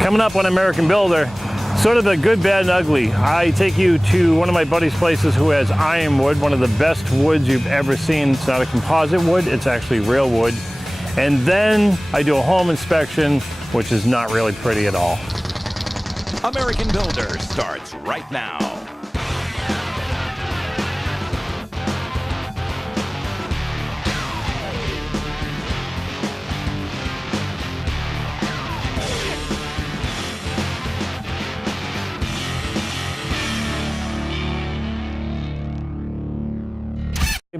Coming up on American Builder, sort of the good, bad, and ugly. I take you to one of my buddy's places who has ironwood, one of the best woods you've ever seen. It's not a composite wood, it's actually real wood. And then I do a home inspection, which is not really pretty at all. American Builder starts right now.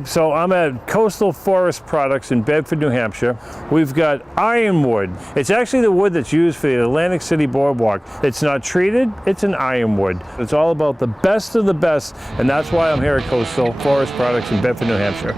So I'm at Coastal Forest Products in Bedford, New Hampshire. We've got ironwood. It's actually the wood that's used for the Atlantic City Boardwalk. It's not treated, it's an ironwood. It's all about the best of the best, and that's why I'm here at Coastal Forest Products in Bedford, New Hampshire.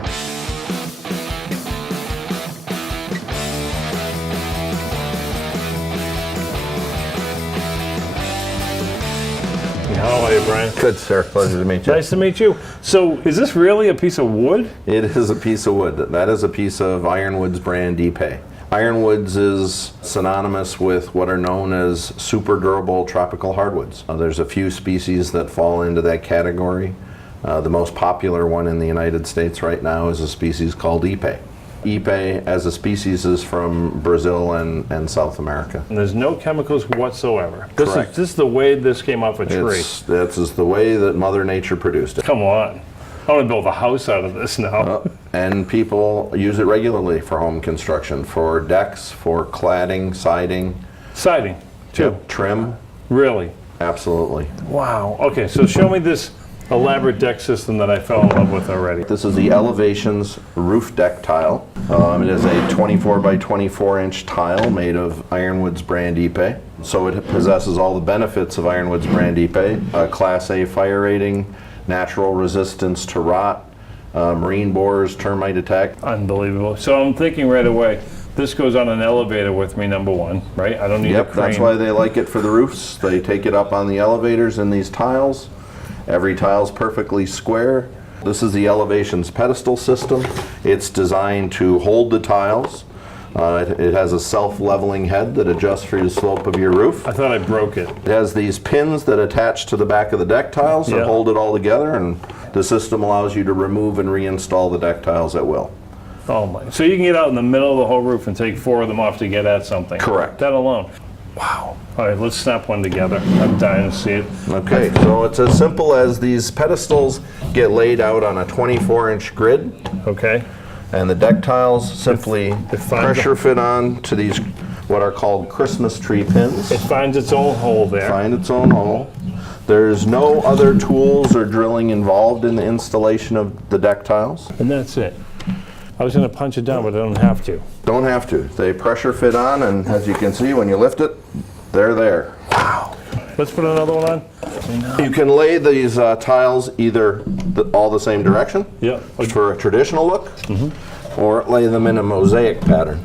How are you, Brian? Good, sir. Pleasure to meet you. Nice to meet you. So, is this really a piece of wood? It is a piece of wood. That is a piece of Ironwood's brand IPE. Ironwoods is synonymous with what are known as super durable tropical hardwoods. There's a few species that fall into that category. The most popular one in the United States right now is a species called IPE. IPE as a species is from Brazil and South America. And there's no chemicals whatsoever. Correct. This is the way this came off a tree. That's just the way that Mother Nature produced it. Come on. I want to build a house out of this now. And people use it regularly for home construction, for decks, for cladding, siding. Siding, too. Yep, trim. Really? Absolutely. Wow. Okay, so show me this elaborate deck system that I fell in love with already. This is the Elevations roof deck tile. It is a 24 by 24 inch tile made of Ironwood's brand IPE. So it possesses all the benefits of Ironwood's brand IPE, a Class A fire rating, natural resistance to rot, marine borers, termite attack. Unbelievable. So I'm thinking right away, this goes on an elevator with me, number one, right? I don't need a crane. That's why they like it for the roofs. They take it up on the elevators in these tiles. Every tile's perfectly square. This is the Elevations pedestal system. It's designed to hold the tiles. It has a self-leveling head that adjusts for the slope of your roof. I thought I broke it. It has these pins that attach to the back of the deck tiles and hold it all together, and the system allows you to remove and reinstall the deck tiles at will. Oh my. So you can get out in the middle of the whole roof and take 4 of them off to get at something. Correct. That alone. Wow. All right, let's snap one together. I'm dying to see it. Okay, so it's as simple as these pedestals get laid out on a 24-inch grid. Okay. And the deck tiles simply pressure fit on to these what are called Christmas tree pins. It finds its own hole there. Find its own hole. There's no other tools or drilling involved in the installation of the deck tiles. And that's it. I was going to punch it down, but I don't have to. Don't have to. They pressure fit on, and as you can see, when you lift it, they're there. Wow. Let's put another one on. You can lay these tiles either all the same direction for a traditional look, or lay them in a mosaic pattern.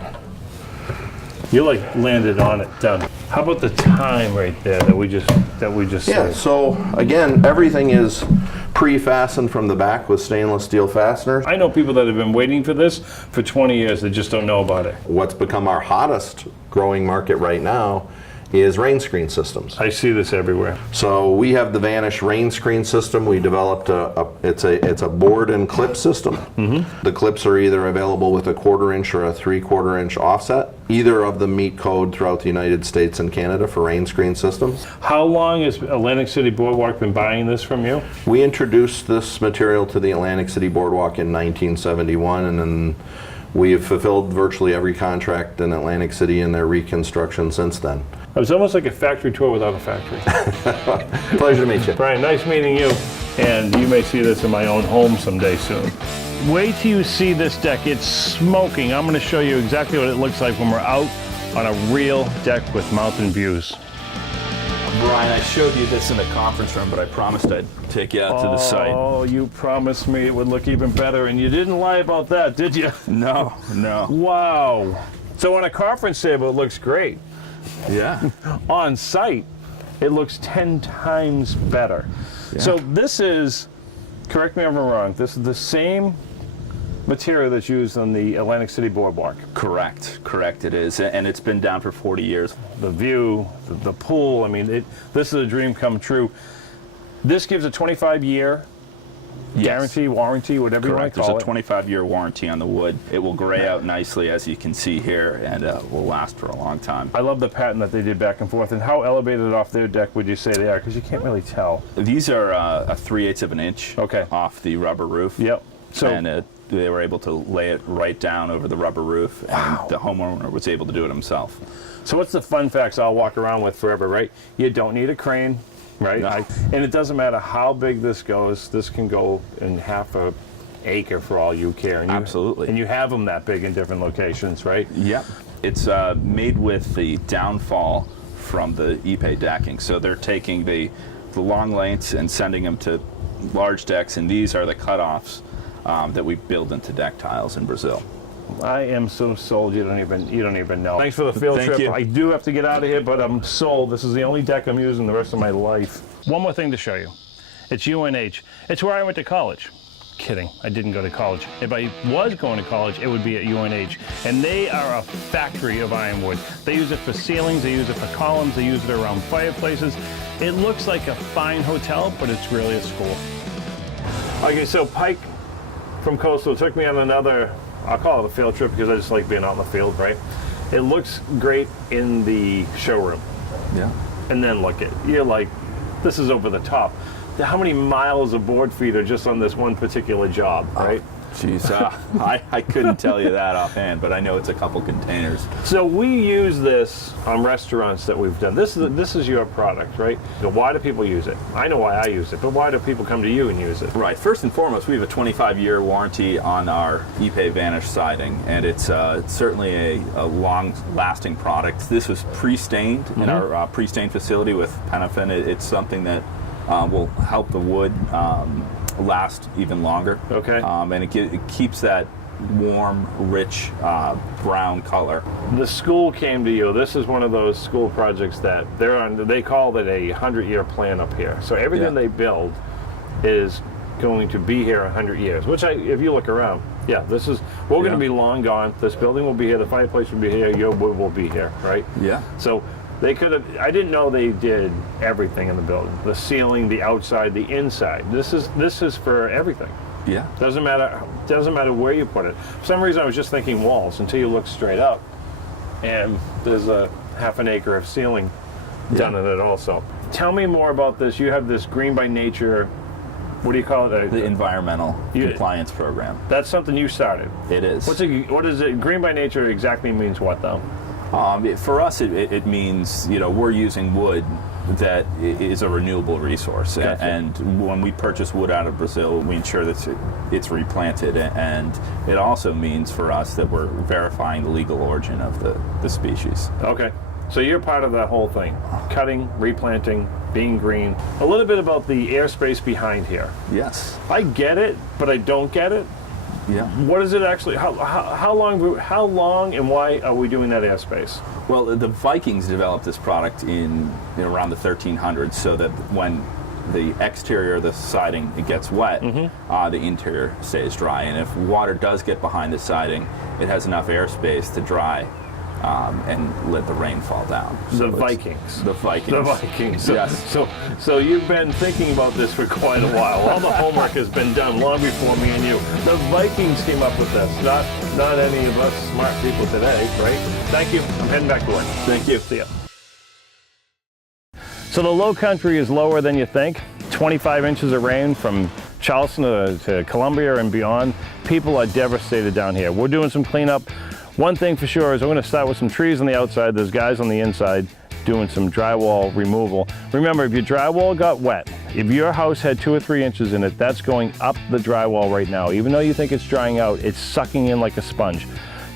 You like landed on it, done. How about the time right there that we just Yeah. So again, everything is pre-fastened from the back with stainless steel fasteners. I know people that have been waiting for this for 20 years that just don't know about it. What's become our hottest growing market right now is rain screen systems. I see this everywhere. So we have the Vanish rain screen system. We developed it's a board and clip system. The clips are either available with a 1/4 inch or a 3/4 inch offset. Either of them meet code throughout the United States and Canada for rain screen systems. How long has Atlantic City Boardwalk been buying this from you? We introduced this material to the Atlantic City Boardwalk in 1971, and then we have fulfilled virtually every contract in Atlantic City in their reconstruction since then. It was almost like a factory tour without a factory. Pleasure to meet you. Brian, nice meeting you. And you may see this in my own home someday soon. Wait till you see this deck. It's smoking. I'm going to show you exactly what it looks like when we're out on a real deck with mountain views. Brian, I showed you this in the conference room, but I promised I'd take you out to the site. Oh, you promised me it would look even better, and you didn't lie about that, did you? No, no. Wow. So on a conference table, it looks great. Yeah. On site, it looks 10 times better. Yeah. So this is, correct me if I'm wrong, this is the same material that's used on the Atlantic City Boardwalk. Correct, it is. And it's been down for 40 years. The view, the pool, I mean, this is a dream come true. This gives a 25-year guarantee, warranty, whatever you want to call it. There's a 25-year warranty on the wood. It will gray out nicely, as you can see here, and will last for a long time. I love the pattern that they did back and forth. And how elevated off their deck would you say they are? Because you can't really tell. These are a 3/8 of an inch off the rubber roof. Yep. So, and they were able to lay it right down over the rubber roof, and the homeowner was able to do it himself. So what's the fun facts I'll walk around with forever, right? You don't need a crane. Right, no. And it doesn't matter how big this goes. This can go in half an acre for all you care. And Absolutely. And you have them that big in different locations, right? Yep. It's made with the downfall from the IPE decking. So they're taking the long lengths and sending them to large decks, and these are the cutoffs that we build into deck tiles in Brazil. I am so sold. You don't even know. Thanks for the field Thank trip. you. I do have to get out of here, but I'm sold. This is the only deck I'm using the rest of my life. One more thing to show you. It's UNH. It's where I went to college. Kidding. I didn't go to college. If I was going to college, it would be at UNH. And they are a factory of ironwood. They use it for ceilings. They use it for columns. They use it around fireplaces. It looks like a fine hotel, but it's really a school. Okay, so Pike from Coastal took me on another, I'll call it a field trip because I just like being out in the field, right? It looks great in the showroom. Yeah. And then look at, you're like, this is over the top. How many miles of board feet are just on this one particular job, right? Jeez, I couldn't tell you that offhand, but I know it's a couple containers. So we use this on restaurants that we've done. This is your product, right? So why do people use it? I know why I use it, but why do people come to you and use it? Right. First and foremost, we have a 25-year warranty on our IPE Vanish siding, and it's certainly a long-lasting product. This was pre-stained in our pre-stained facility with paraffin. It's something that will help the wood last even longer. Okay. And it keeps that warm, rich brown color. The school came to you. This is one of those school projects that they're on. They call it a 100-year plan up here. So everything they build is going to be here 100 years. Which, if you look around, we're going to be long gone. This building will be here. The fireplace will be here. Your wood will be here, right? Yeah. So they could have. I didn't know they did everything in the building: the ceiling, the outside, the inside. This is for everything. Yeah. Doesn't matter where you put it. For some reason, I was just thinking walls until you look straight up, and there's a half an acre of ceiling done in it also. Tell me more about this. You have this Green by Nature. What do you call it? The environmental compliance program. That's something you started. It is. What is it? Green by Nature exactly means what, though? For us, it means, we're using wood that is a renewable resource. Gotcha. And when we purchase wood out of Brazil, we ensure that it's replanted. And it also means for us that we're verifying the legal origin of the species. Okay. So you're part of that whole thing. Cutting, replanting, being green. A little bit about the airspace behind here. Yes. I get it, but I don't get it. Yeah. What is it actually? How long and why are we doing that airspace? Well, the Vikings developed this product in around the 1300s, so that when the exterior of the siding gets wet, the interior stays dry. And if water does get behind the siding, it has enough airspace to dry and let the rain fall down. The Vikings. The Vikings. So, yes. So you've been thinking about this for quite a while. All the homework has been done long before me and you. The Vikings came up with this, not any of us smart people today, right? Thank you. I'm heading back to work. Thank you. See ya. So the low country is lower than you think. 25 inches of rain from Charleston to Columbia and beyond. People are devastated down here. We're doing some cleanup. One thing for sure is I'm going to start with some trees on the outside. There's guys on the inside doing some drywall removal. Remember, if your drywall got wet, if your house had 2 or 3 inches in it, that's going up the drywall right now. Even though you think it's drying out, it's sucking in like a sponge.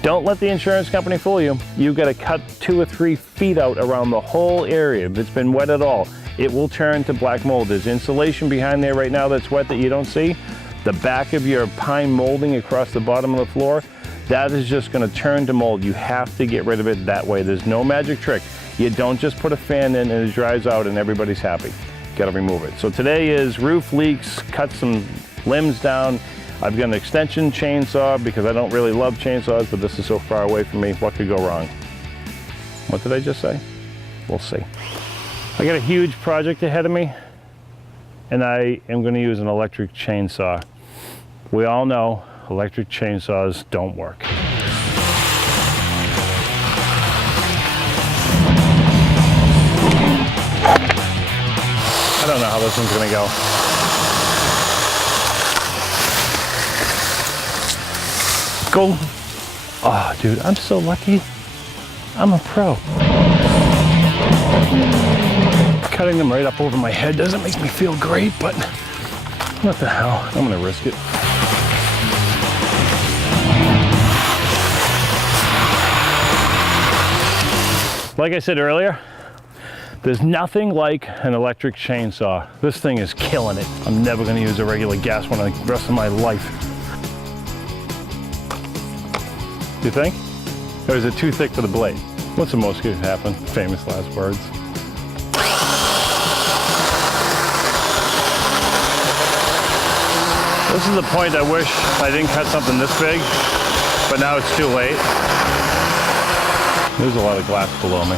Don't let the insurance company fool you. You've got to cut 2 or 3 feet out around the whole area. If it's been wet at all, it will turn to black mold. There's insulation behind there right now that's wet that you don't see. The back of your pine molding across the bottom of the floor, that is just going to turn to mold. You have to get rid of it that way. There's no magic trick. You don't just put a fan in and it dries out and everybody's happy. Got to remove it. So today is roof leaks, cut some limbs down. I've got an extension chainsaw because I don't really love chainsaws, but this is so far away from me. What could go wrong? What did I just say? We'll see. I got a huge project ahead of me, and I am going to use an electric chainsaw. We all know electric chainsaws don't work. I don't know how this one's going to go. Go. Oh, dude, I'm so lucky. I'm a pro. Cutting them right up over my head doesn't make me feel great, but what the hell? I'm gonna risk it. Like I said earlier, there's nothing like an electric chainsaw. This thing is killing it. I'm never gonna use a regular gas one the rest of my life. You think? Or is it too thick for the blade? What's the most could happen? Famous last words. This is the point I wish I didn't cut something this big, but now it's too late. There's a lot of glass below me.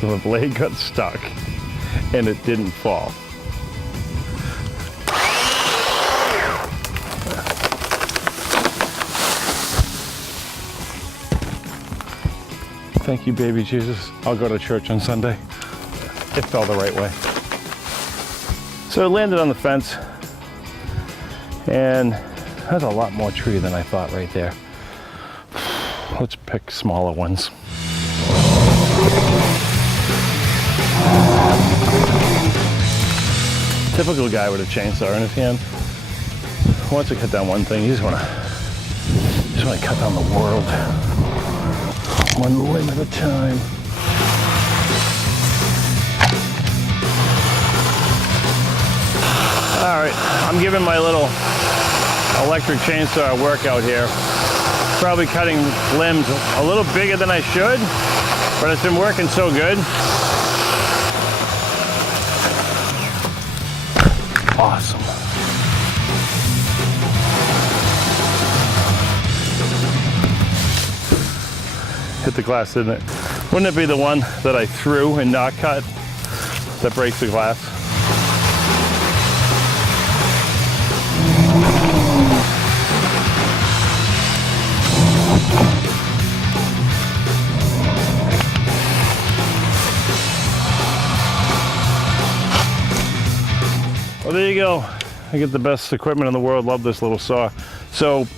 So the blade got stuck and it didn't fall. Thank you, baby Jesus. I'll go to church on Sunday. It fell the right way. So it landed on the fence, and that's a lot more tree than I thought right there. Let's pick smaller ones. Typical guy with a chainsaw in his hand. Once you cut down one thing, you just want to cut down the world. One limb at a time. All right, I'm giving my little electric chainsaw a workout here. Probably cutting limbs a little bigger than I should, but it's been working so good. Awesome. Hit the glass, didn't it? Wouldn't it be the one that I threw and not cut that breaks the glass? Well, there you go. I get the best equipment in the world. Love this little saw. So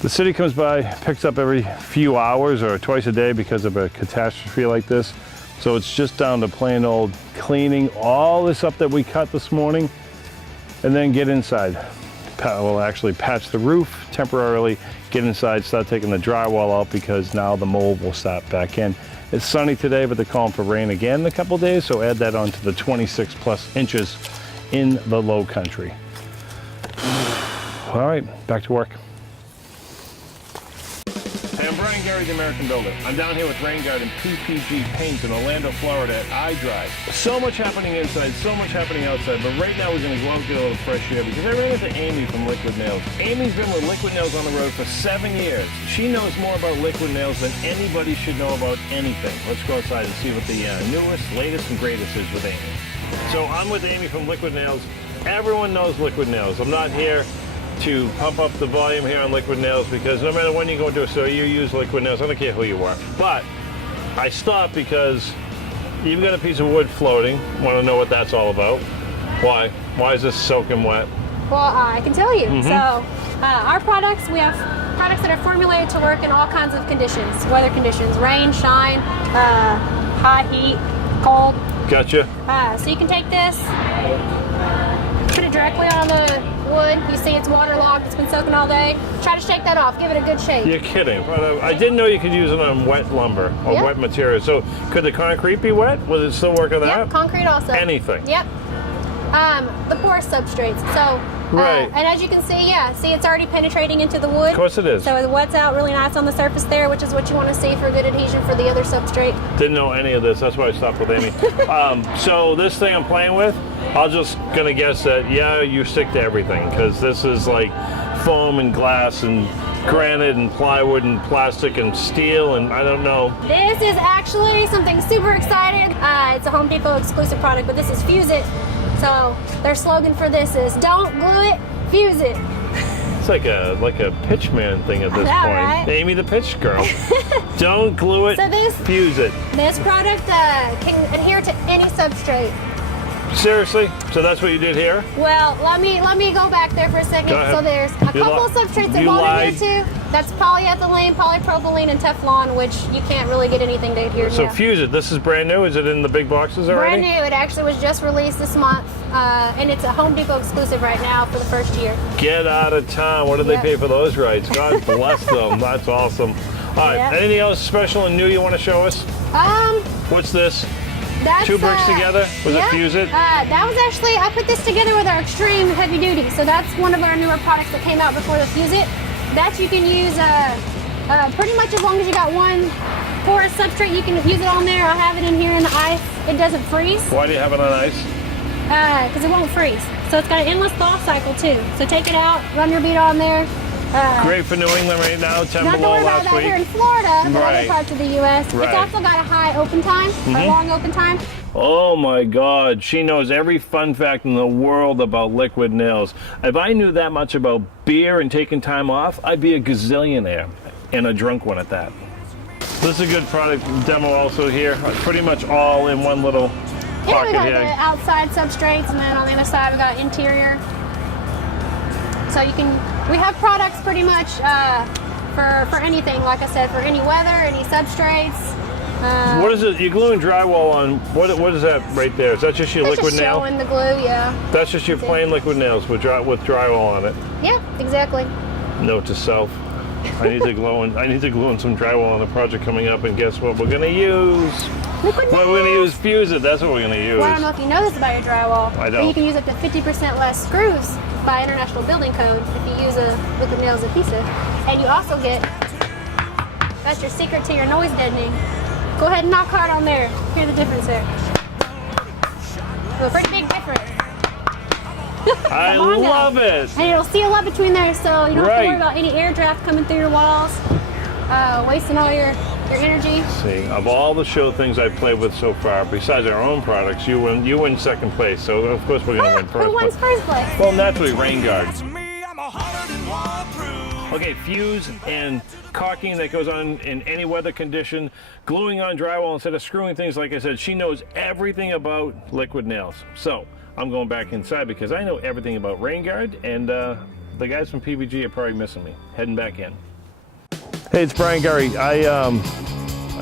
the city comes by, picks up every few hours or twice a day because of a catastrophe like this. So it's just down to plain old cleaning all this up that we cut this morning and then get inside. We'll actually patch the roof temporarily, get inside, start taking the drywall out because now the mold will start back in. It's sunny today, but they're calling for rain again in a couple days, so add that on to the 26 plus inches in the low country. All right, back to work. Hey, I'm Brian Gary, the American Builder. I'm down here with Rain Guard and PPG Paint in Orlando, Florida at iDrive. So much happening inside, so much happening outside, but right now we're going to go out and get a little fresh air because I ran into Amy from Liquid Nails. Amy's been with Liquid Nails on the road for 7 years. She knows more about liquid nails than anybody should know about anything. Let's go outside and see what the newest, latest, and greatest is with Amy. So I'm with Amy from Liquid Nails. Everyone knows Liquid Nails. I'm not here to pump up the volume here on Liquid Nails because no matter when you go to a store, you use Liquid Nails. I don't care who you are. But I stopped because you've got a piece of wood floating. Want to know what that's all about? Why? Why is this soaking wet? Well, I can tell you. So our products, we have products that are formulated to work in all kinds of conditions, weather conditions, rain, shine, high heat, cold. Gotcha. So you can take this, put it directly on the wood. You see it's waterlogged, it's been soaking all day. Try to shake that off, give it a good shake. You're kidding. I didn't know you could use it on wet lumber or wet material. So could the concrete be wet? Will it still work on that? Yep, concrete also. Anything? Yep. The porous substrates. So Right. And as you can see, yeah, see it's already penetrating into the wood. Of course it is. So the wet's out really nice on the surface there, which is what you want to see for good adhesion for the other substrate. Didn't know any of this. That's why I stopped with Amy. So this thing I'm playing with, I'm just gonna guess that yeah, you stick to everything because this is like foam and glass and granite and plywood and plastic and steel and I don't know. This is actually something super exciting. It's a Home Depot exclusive product, but this is Fuse It. So their slogan for this is "Don't glue it, fuse it." It's like a pitch man thing at this know, point. right? Amy the pitch girl. Don't glue it, So this- fuse it. This product can adhere to any substrate. Seriously? So that's what you did here? Well, let me go back there for a second. Go ahead. So there's a You couple li- substrates that you won't lied. adhere to. That's polyethylene, polypropylene, and Teflon, which you can't really get anything to adhere to. So now. fuse it. This is brand new. Is it in the big boxes already? Brand new. It actually was just released this month, and it's a Home Depot exclusive right now for the first year. Get out of town. What did Yep. they pay for those rights? God bless them. That's awesome. All right. Yep. Anything else special and new you want to show us? What's this? That's, Two bricks together? Was it yeah, Fuse It? That was actually, I put this together with our Extreme Heavy Duty. So that's one of our newer products that came out before the Fuse It. That you can use pretty much as long as you got one porous substrate, you can use it on there. I have it in here in the ice. It doesn't freeze Why do you have it on ice? because it won't freeze. So it's got an endless thaw cycle too. So take it out, run your bead on there. Great for New England right now. 10 Not to below worry about last that week. here in Florida, but Right. other parts of the U.S. Right. It's also got a high open time, a long open time. Oh my God, she knows every fun fact in the world about liquid nails. If I knew that much about beer and taking time off, I'd be a gazillionaire, and a drunk one at that. This is a good product demo also here. Pretty much all in one little Yeah, we pocket got the here. outside substrates, and then on the other side we got interior. So we have products pretty much for anything, like I said, for any weather, any substrates. What is it? You're gluing drywall on, what is that right there? Is that just your It's liquid just nail? showing the glue, yeah. That's just your plain liquid nails with drywall on it. Yeah, exactly. Note to self. I need to glue in some drywall on a project coming up, and guess what we're gonna use? Liquid Well, we're gonna nails. use Fuse It. That's what we're gonna use. Well, I don't know if you know this about your drywall. I But don't. you can use up to 50% less screws by International Building Code if you use a liquid nails adhesive. And you also get, that's your secret to your noise deadening. Go ahead and knock hard on there. Hear the difference there. A pretty big difference. I Come on now. love it. And it'll seal up between there, so you don't have Right. to worry about any air draft coming through your walls, wasting all your energy. See, of all the show things I've played with so far, besides our own products, you win second place. So of course we're gonna win first. Who wins but- first place? Well, naturally, Rain Guard. Me, I'm 101 proof. Okay, fuse and caulking that goes on in any weather condition, gluing on drywall instead of screwing things. Like I said, she knows everything about liquid nails. So I'm going back inside because I know everything about Rain Guard, and the guys from PVG are probably missing me. Heading back in. Hey, it's Brian Gary. I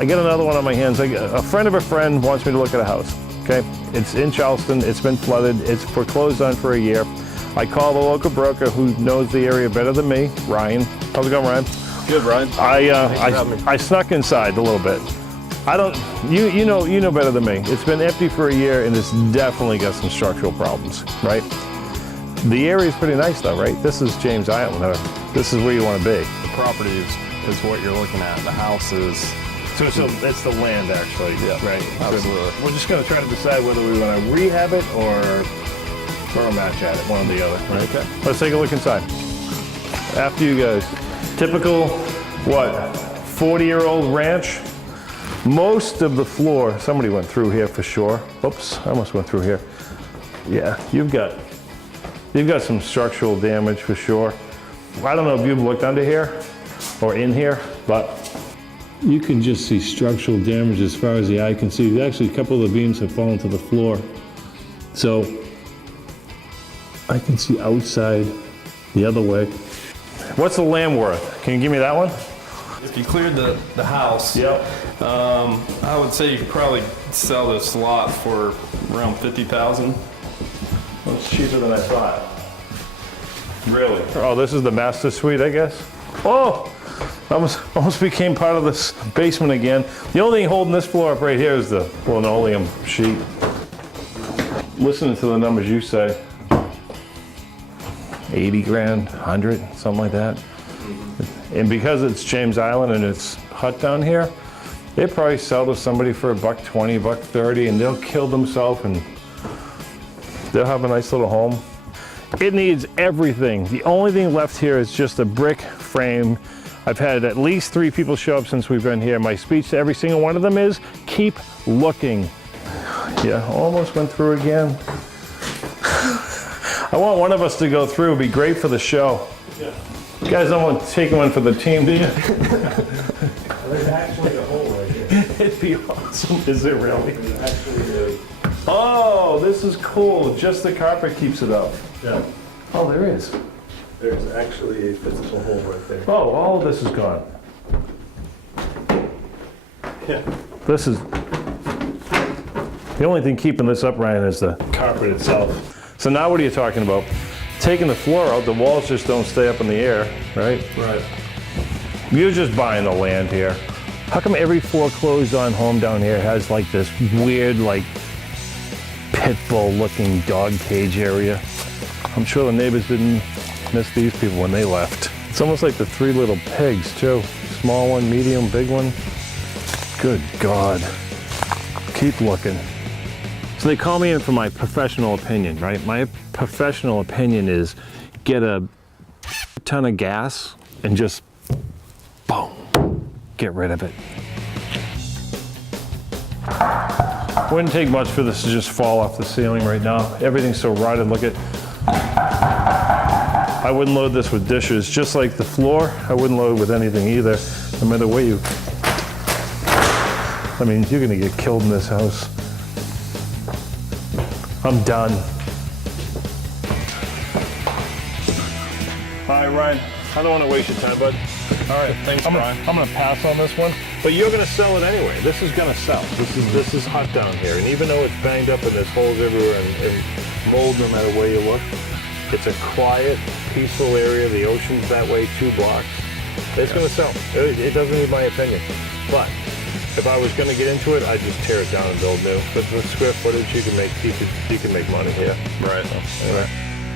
got another one on my hands. A friend of a friend wants me to look at a house. Okay, it's in Charleston. It's been flooded. It's foreclosed on for a year. I call the local broker who knows the area better than me, Ryan. How's it going, Ryan? Good, Brian. I snuck inside a little bit. I don't. You know better than me. It's been empty for a year, and it's definitely got some structural problems, right? The area is pretty nice, though, right? This is James Island. This is where you want to be. The property is what you're looking at. The house is. So it's the land, actually. Yeah, Right. absolutely. So we're just going to try to decide whether we want to rehab it or throw a match at it, one or the other. Right? Okay. Let's take a look inside. After you guys. Typical, 40-year-old ranch. Most of the floor, somebody went through here for sure. Oops, I almost went through here. Yeah, you've got some structural damage for sure. I don't know if you've looked under here or in here, but you can just see structural damage as far as the eye can see. Actually, a couple of the beams have fallen to the floor. So I can see outside the other way. What's the land worth? Can you give me that one? If you cleared the house, Yep. I would say you could probably sell this lot for around $50,000. Well, it's cheaper than I thought. Really? Oh, this is the master suite, I guess. Oh, almost became part of this basement again. The only thing holding this floor up right here is the linoleum sheet. Listening to the numbers you say, 80 grand, 100, something like that. And because it's James Island and it's hot down here, they probably sell to somebody for $120, $130, and they'll kill themselves and they'll have a nice little home. It needs everything. The only thing left here is just a brick frame. I've had at least 3 people show up since we've been here. My speech to every single one of them is, keep looking. Yeah, almost went through again. I want one of us to go through. It'd be great for the show. Yeah. You guys don't want to take one for the team, do you? There's actually a hole right here. It'd be awesome. Is it really? There's actually Oh, this is cool. Just the carpet keeps it up. yeah. Oh, there is. There's actually a physical hole right there. Oh, all of this is gone. Yeah. This is, the only thing keeping this up, Ryan, is the carpet itself. So now what are you talking about? Taking the floor out, the walls just don't stay up in the air, right? Right. You're just buying the land here. How come every foreclosed on home down here has like this weird, like, pit bull looking dog cage area? I'm sure the neighbors didn't miss these people when they left. It's almost like the 3 little pigs too. Small one, medium, big one. Good God. Keep looking. So they call me in for my professional opinion, right? My professional opinion is get a ton of gas and just boom, get rid of it. Wouldn't take much for this to just fall off the ceiling right now. Everything's so rotted, look at. I wouldn't load this with dishes, just like the floor. I wouldn't load it with anything either, no matter where you. I mean, you're gonna get killed in this house. I'm done. All right, Ryan, I don't want to waste your time, bud. All right, thanks, Brian. I'm gonna pass on this one, but you're gonna sell it anyway. This is gonna sell. This is hot down here, and even though it's banged up and there's holes everywhere and mold no matter where you look, it's a quiet, peaceful area. The ocean's that way, 2 blocks. It's gonna sell. It doesn't need my opinion, but if I was gonna get into it, I'd just tear it down and build new. But the square footage, you can make money here. Right. So, anyway.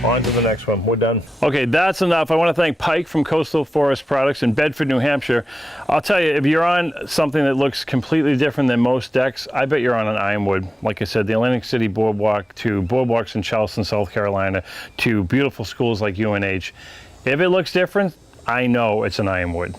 On to the next one. We're done. Okay, that's enough. I want to thank Pike from Coastal Forest Products in Bedford, New Hampshire. I'll tell you, if you're on something that looks completely different than most decks, I bet you're on an Ironwood. Like I said, the Atlantic City Boardwalk to boardwalks in Charleston, South Carolina, to beautiful schools like UNH. If it looks different, I know it's an Ironwood.